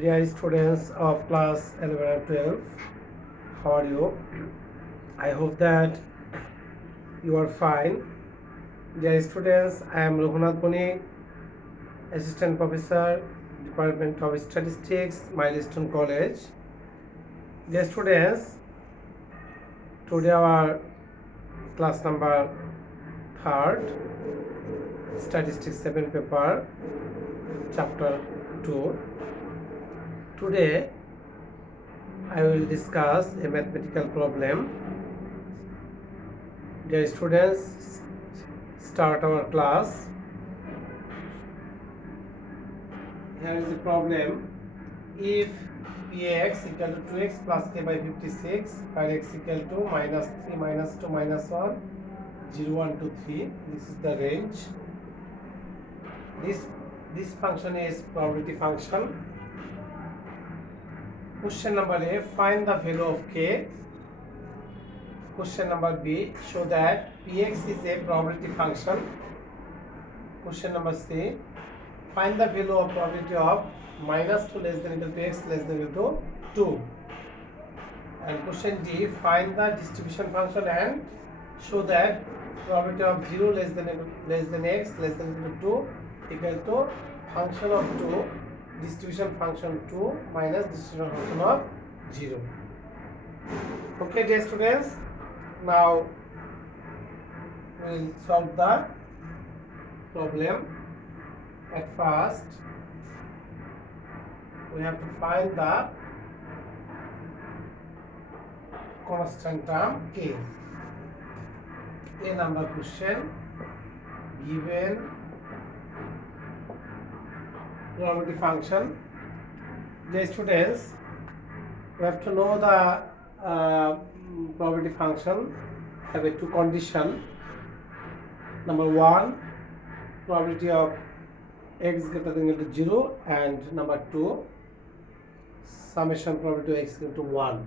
Dear students of class 11 and 12, how are you? I hope that you are fine. Dear students, I am Raghunath Boni, Assistant Professor, Department of Statistics, Milestone College. Dear students, today our class number 3rd, Statistics 7 paper, chapter 2. Today I will discuss a mathematical problem. Dear students, start our class. Here is the problem. If px equal to 2x plus k by 56, where x equal to minus 3 minus 2 minus 1, 0 1 2 3, this is the range. This function is probability function. Question number A, find the value of k. Question number B, show that px is a probability function. Question number C, find the value of probability of minus 2 less than equal to x less than equal to 2. And question D, find the distribution function and show that probability of 0 less than x less than equal to 2 equal to function of 2 distribution function 2 minus distribution function of 0. Okay, dear students, now we will solve the problem. At first we have to find the constant term k. A number question, given probability function. The students, we have to know the probability function have a two condition. Number one, probability of x greater than equal to 0, and number 2, summation probability of x equal to 1.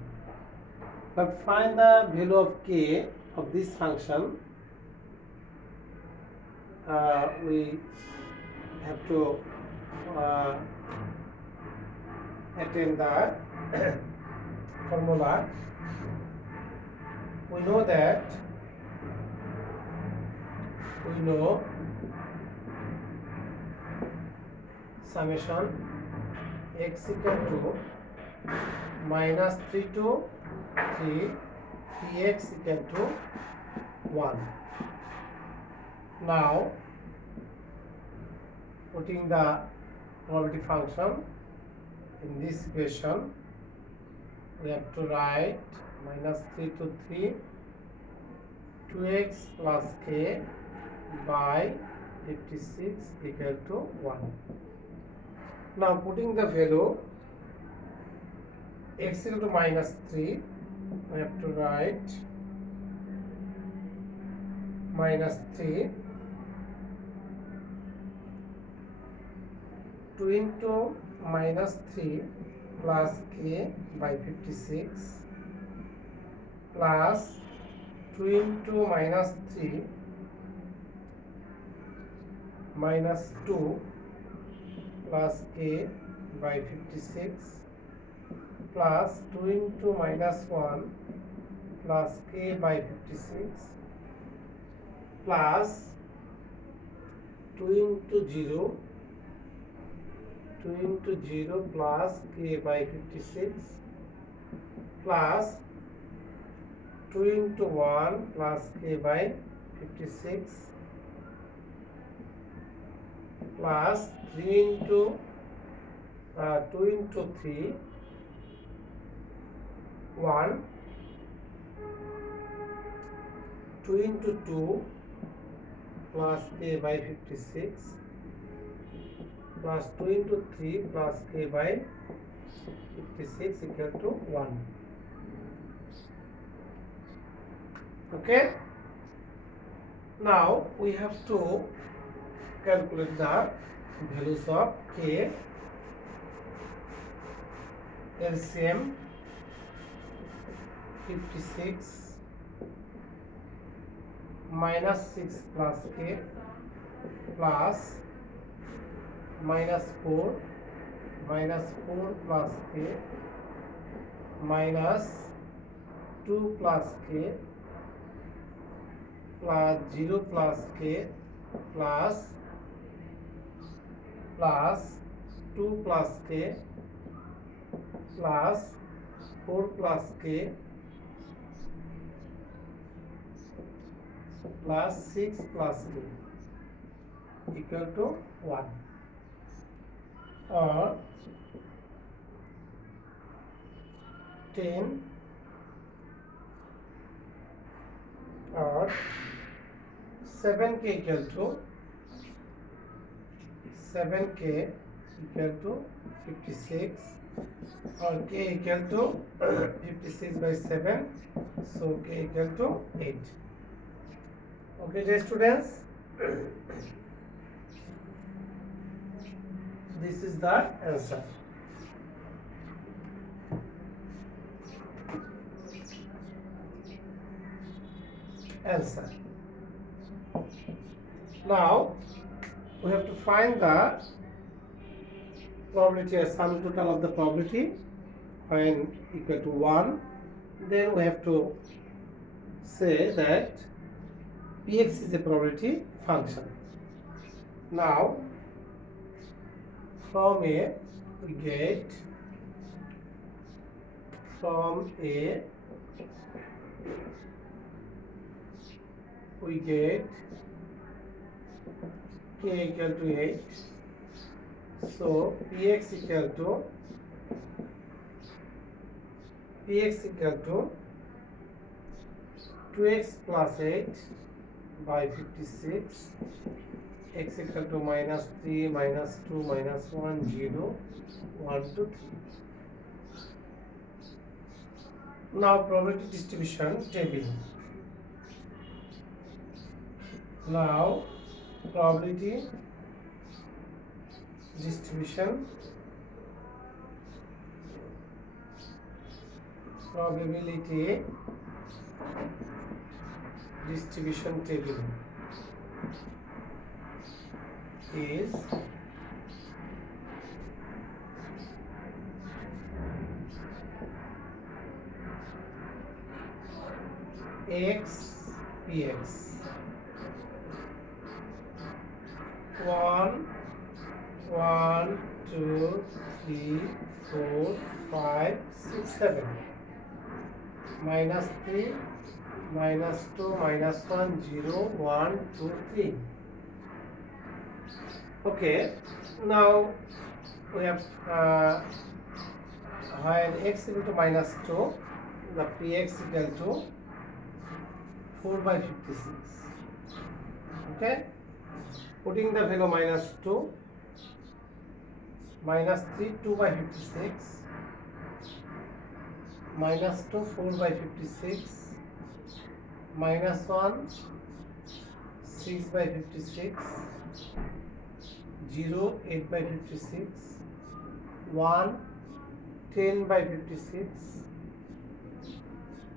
But find the value of k of this function. We have to attain the formula. We know summation x equal to minus 3 to 3 px equal to 1. Now putting the probability function in this equation, we have to write minus 3 to 3 2x plus k by 56 equal to 1. Now putting the value x equal to minus 3, we have to write minus 3 2 into minus 3 plus k by 56 plus 2 into minus 3 minus 2 plus k by 56 plus 2 into minus 1 plus k by 56 plus 2 into 0 plus k by 56 plus 2 into 1 plus k by 56 plus 3 into 2 into 3 1 2 into 2 plus k by 56 plus 2 into 3 plus k by 56 equal to 1. Okay, now we have to calculate the values of k. LCM 56 minus 6 plus k plus minus 4 minus 4 plus k minus 2 plus k plus 0 plus k plus 2 plus k plus 4 plus k plus 6 plus k equal to 1, or 10 or 7k equal to 56, or k equal to 56 by 7, so k equal to 8. Okay, dear students, this is the answer. Now we have to find the probability, or sum total of the probability when equal to 1. Then we have to say that Px is a probability function. Now from A we get k equal to 8. So Px equal to 2x plus 8 by 56, x equal to minus 3, minus 2, minus 1, 0, 1 to 3. Now probability distribution table. Now probability distribution table is x px 1 1 2 3 4 5 6 7, minus 3, minus 2, minus 1, 0, 1 2 3. Okay, now we have when x equal to minus 2, the px equal to 4 by 56. Okay, putting the value minus 2, minus 3, 2 by 56, minus 2, 4 by 56, minus 1, 6 by 56, 0, 8 by 56, 1, 10 by 56,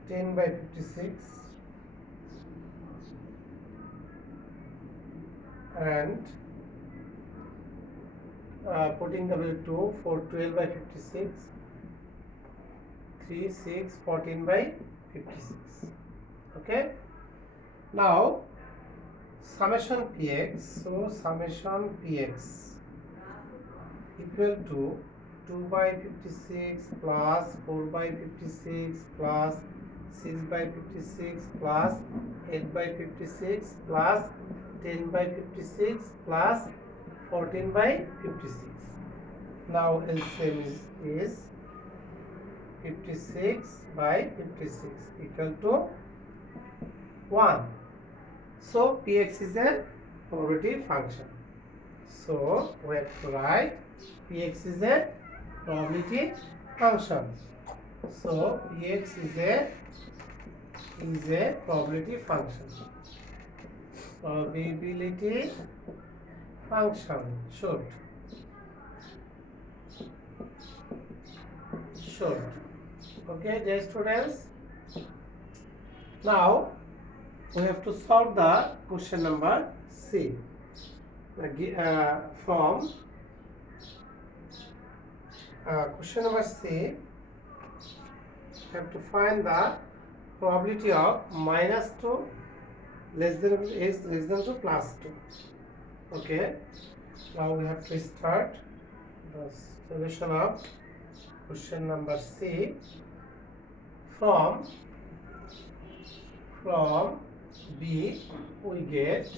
10 by 56, and putting the value 2, 4, 12 by 56, 3, 6, 14 by 56. Okay, now summation px, so summation px equal to 2 by 56 plus 4 by 56 plus 6 by 56 plus 8 by 56 plus 10 by 56 plus 14 by 56. Now LCM is 56 by 56 equal to 1. So Px is a probability function. So we have to write Px is a probability function. So Px is a probability function. Probability function. Short. Okay, dear students. Now we have to solve the question number C from Question number C. We have to find the probability of minus 2 less than is less than 2 plus 2. Okay. Now we have to start the solution of question number C. From B we get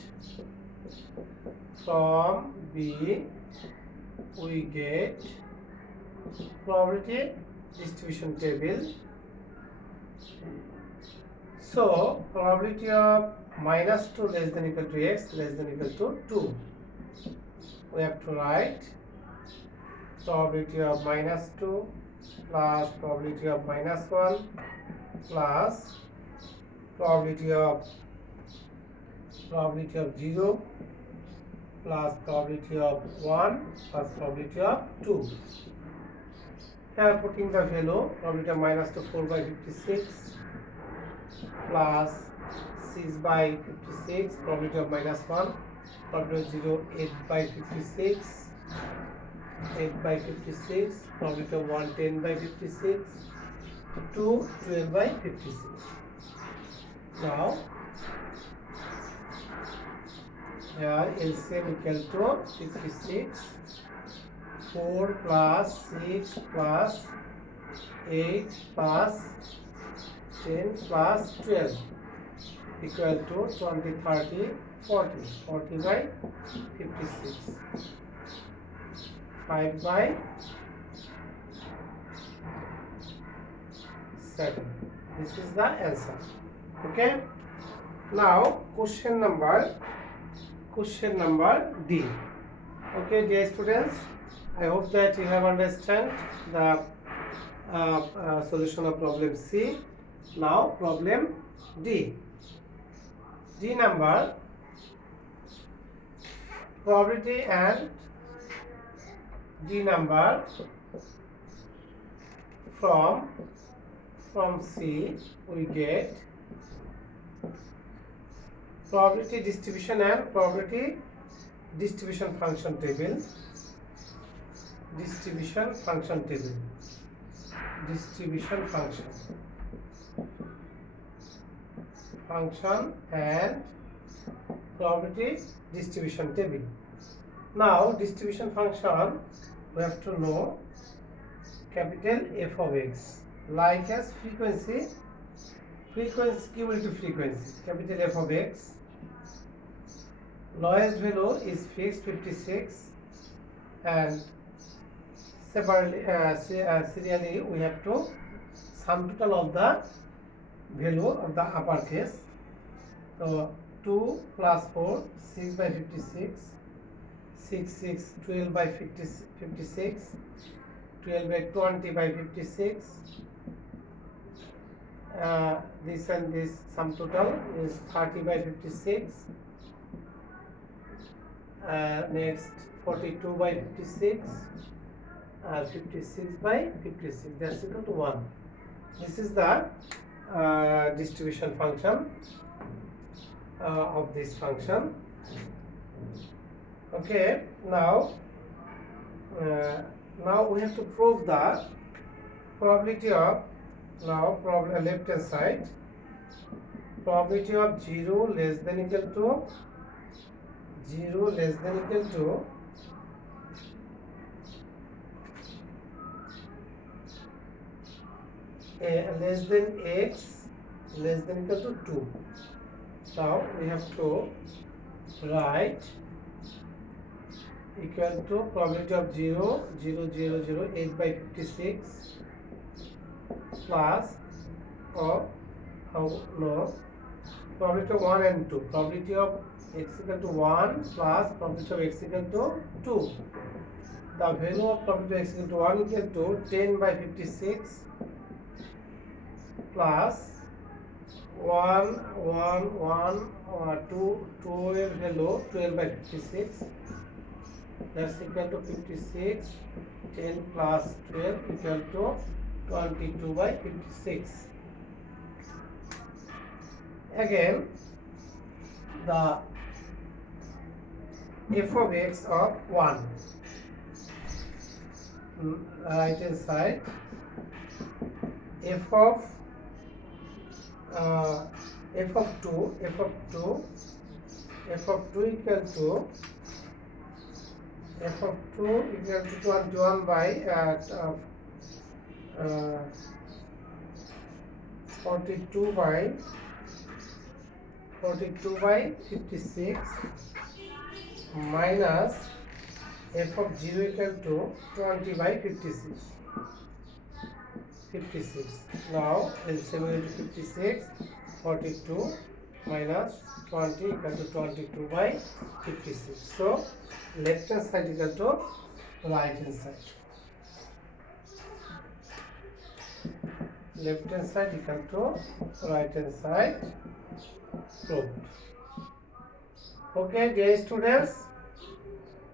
probability distribution table. So probability of minus 2 less than equal to x less than equal to 2. We have to write probability of minus 2 plus probability of minus 1 plus probability of 0 plus probability of 1 plus probability of 2. Here putting the value, probability of minus 2 4 by 56 plus 6 by 56, probability of minus 1, probability of 0 8 by 56, 8 by 56, probability of 1 10 by 56, 2 12 by 56. Now here LCM equal to 56, 4 plus 6 plus 8 plus 10 plus 12 equal to 20, 30, 40. 40 by 56. 5 by 7. This is the answer. Okay. Now question number D. Okay, dear students, I hope that you have understand the solution of problem C. Now problem D. D number, probability and D number from C we get probability distribution and probability distribution function table. Distribution function and probability distribution table. Now distribution function, we have to know capital F of x, like as frequency cumulative frequency, capital F of x. Lowest value is fixed 56, and separately serially we have to sum total of the value of the uppercase. So 2 plus 4 6 by 56, 6 6 12 by 56, 12 by 20 by 56. This and this sum total is 30 by 56. Next 42 by 56, 56 by 56, that's equal to 1. This is the distribution function of this function. Okay, now we have to prove the probability of, left hand side, probability of 0 less than equal to less than x less than equal to 2. Now we have to write equal to probability of 0 0 0 0 8 by 56 plus probability of 1 and 2, probability of x equal to 1 plus probability of x equal to 2. The value of probability of x equal to 1 equal to 10 by 56 plus 1 2 value 12 by 56, that's equal to 56. 10 plus 12 equal to 22 by 56. Again, the f of x of 1. right hand side, f of 2 equal to f of 2 equal to 21 by 42 by 56 minus f of 0 equal to 20 by 56. Now LCM will be 56, 42 minus 20 equal to 22 by 56. So left hand side equal to right hand side. Left hand side equal to right hand side proved. Okay, dear students,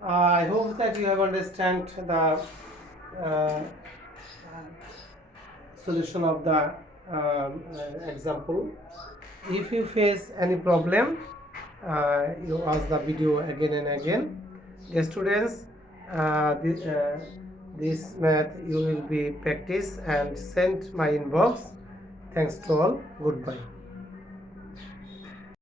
I hope that you have understand the solution of the example. If you face any problem, you watch the video again and again. Dear students, this math you will be practice and send my inbox. Thanks to all. Goodbye.